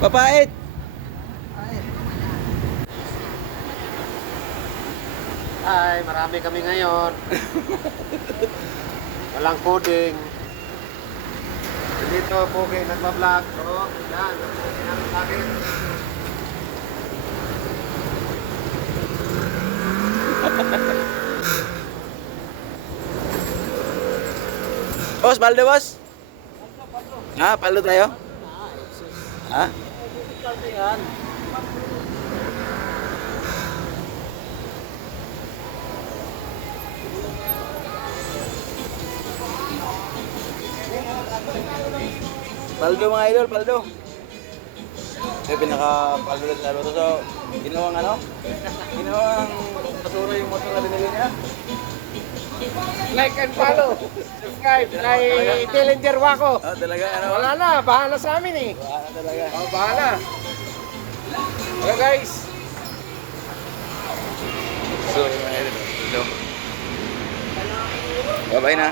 Papait. Ay, marami kami ngayon. Walang coding. Dito, Pogi, nagbablog. So, yan, nagpugi namin sa akin. Boss, paldo boss? Ha, paldo tayo? Ha? Paldo mga idol, paldo. Ito yung pinaka-paldo na laro to. So, ginawang ano? Ginawang basura yung motor na binili niya. Like and follow. Subscribe kay Dillinger Waco. Oh, talaga ano? Wala na, bahala sa amin eh. Wala talaga. Oh, bahala. Okay guys. So, yung mga idol. Paldo. Bye-bye na.